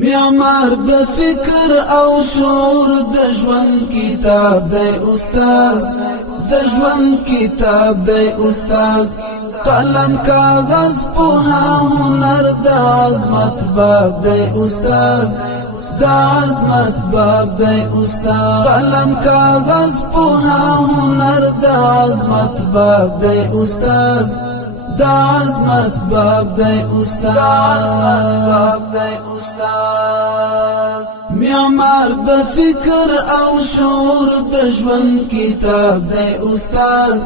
معمار د فکر او شعور د ژوند کتاب دی استاد د ژوند کتاب دی استاد قلم کاغذ په هنر د عظمت باب دی استاد د عظمت باب دی استاد قلم کاغذ په هنر د عظمت باب دی استاد د عظمت باب دی استاد معمار د فکر او شعور د ژوند کتاب دی استاد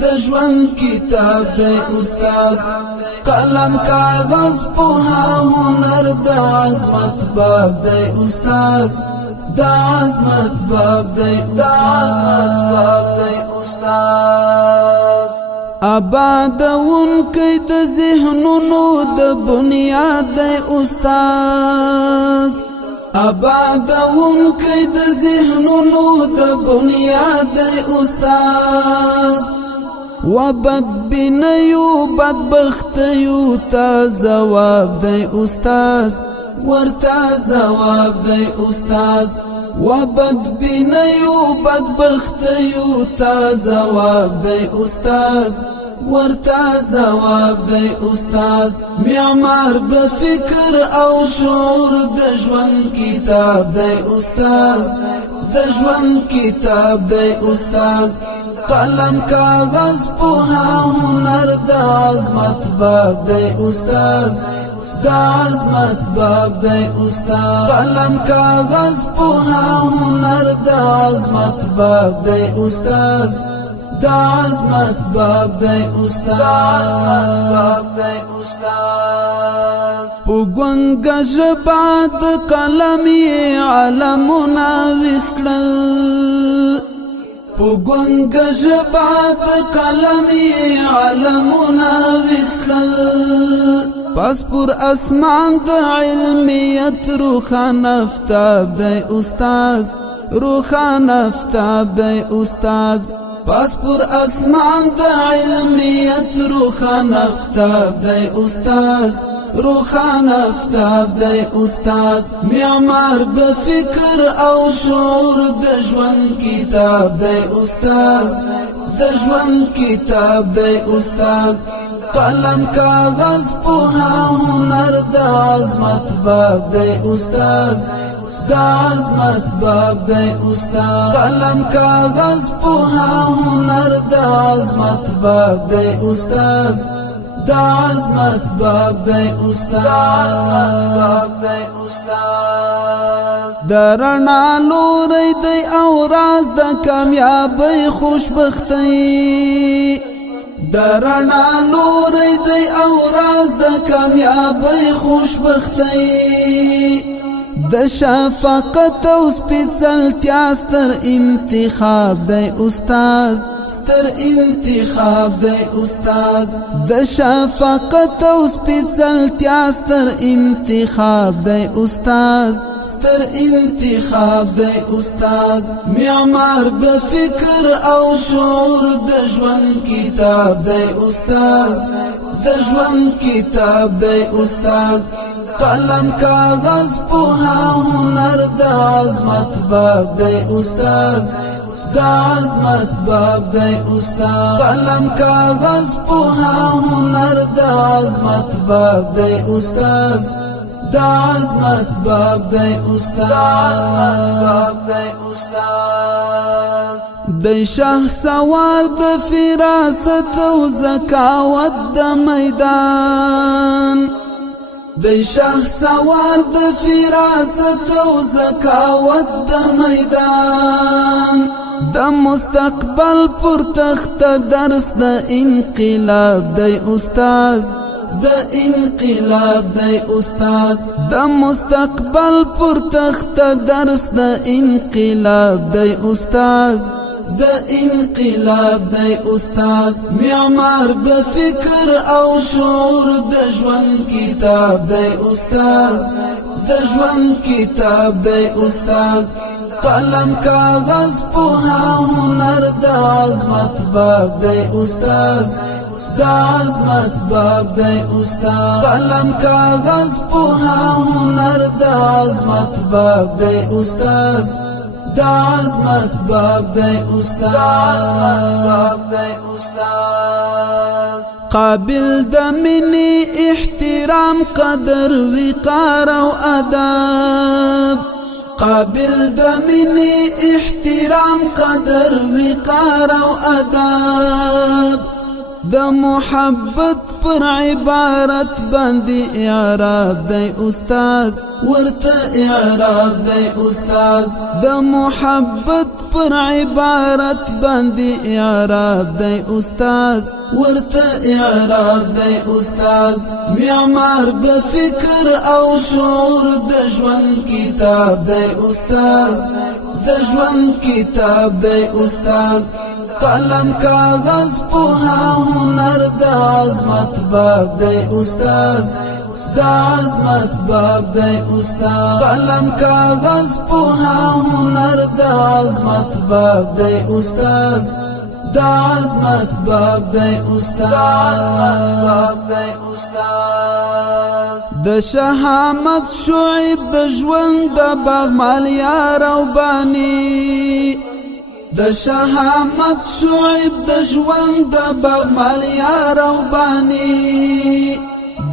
د ژوند کتاب دی استاد قلم کاغذ په هنر د عظمت باب دی استاد د عظمت باب دی استاد آبادون کئی د ذهنونو د بنیاد دی استاد آبادون کئی د ذهنونو د بنیاد دی استاد وبد بنیو بدبختیو تا جواب دی استاد ورتا جواب دی استاد وبد بنیو بدبختیو تا جواب دی استاد ورتا جواب دی استاد معمار د فکر او شعور د ژوند کتاب دی استاد د ژوند کتاب دی استاد قلم کاغذ په هنر د عظمت باب دی استاد د عظمت باب دی استاد قلم کاغذ په هنر د عظمت باب دی استاد د عظمت باب دی استاد په ګونګ ژبه د قلم علمونه وکړل په ګونګ ژبه د قلم علمونه وکړل پس پر اسمان د علمیت روخان افتاب دی استاد روخان افتاب دی استاد پس پر اسمان د علمیت روخان افتاب دی استاد روخان افتاب دی استاد معمار د فکر او شعور د ژوند کتاب دی استاد د ژوند کتاب دی استاد قلم کاغذ په هنر د عظمت باب دی استاد د عظمت باب دی استاد قلم کاغذ په هنر د عظمت باب دی استاد د عظمت باب دی استاد د رڼا لوري دی او راز د کامیابی خوشبختی د رڼا لوري دی او راز د کامیابی خوشبختی د شفقت او سپیڅلتیا ستر انتخاب دی استاد ستر انتخاب دی استاد د شفقت او سپیڅلتیا ستر انتخاب دی استاد ستر انتخاب دی استاد معمار د فکر او شعور د ژوند کتاب دی استاد د ژوند کتاب دی استاد قلم کاغذ په هنر د عظمت باب دی استاد د عظمت باب دی استاد قلم کاغذ په هنر د عظمت باب دی استاد د عظمت باب دی استاد د شه سوار د فراست او ذکاوت د میدان د شه سوار د فراست او ذکاوت د میدان د مستقبل پر تخت درس د انقلاب دی استاد د انقلاب دی استاد د مستقبل پر تخت درس د انقلاب دی استاد د انقلاب دی استاد معمار د فکر او شعور د ژوند کتاب دی استاد د ژوند کتاب دی استاد قلم کاغذ په هنر د عظمت باب دی استاد دا عظمت باب دی استاد قلم کاغذ پوها هنر دا عظمت باب دی استاد دا عظمت باب دی استاد قابل د منی احترام قدر وقار او ادب قابل د منی احترام قدر وقار او ادب د محبت پر عبارت باندې اعراب دی استاد ورته اعراب دی استاد د محبت پر عبارت باندې اعراب دی استاد ورته اعراب دی استاد معمار د فکر او شعور د ژوند کتاب دی استاد د ژوند کتاب دی استاد قلم کاغذ پوها هنر دا عظمت باب دی استاد دا عظمت باب دی استاد قلم کاغذ پوها هنر دا عظمت باب دی استاد دا عظمت باب دی استاد د شهامت شعیب د ژوند د بغمال یار او بانی د شهامت شعیب د ژوند د بغمال یار او بانی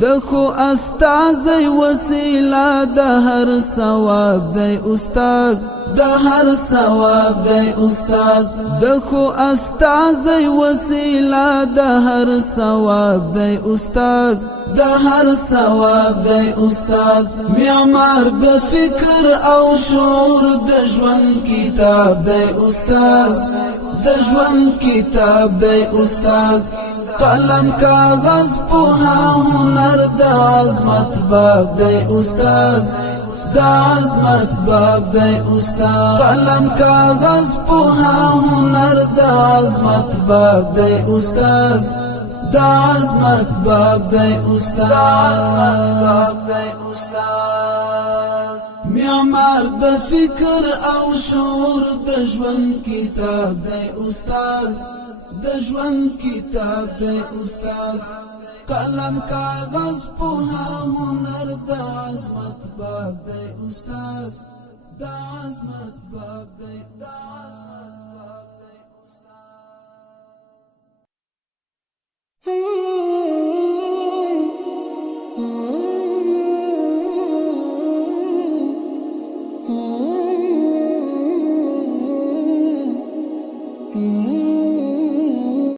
د خو استازی وسیله د هر ثواب دی استاد د هر ثواب دی استاد د خو استازی وسیله د هر ثواب دی استاد د هر ثواب دی استاد معمار د فکر او شعور د ژوند کتاب دی استاد د ژوند کتاب دی استاد قلم کاغذ پوها هنر د عظمت باب دی استاد دا عظمت باب دی استاد قلم کاغذ پوها هنر د عظمت باب دی استاد دا عظمت باب دی استاد معمار د فکر او شعور د ژوند کتاب دی استاد د ژوند کتاب دی استاد قلم کاغذ پوها هنر د عظمت باب دی استاد د عظمت باب دی استاد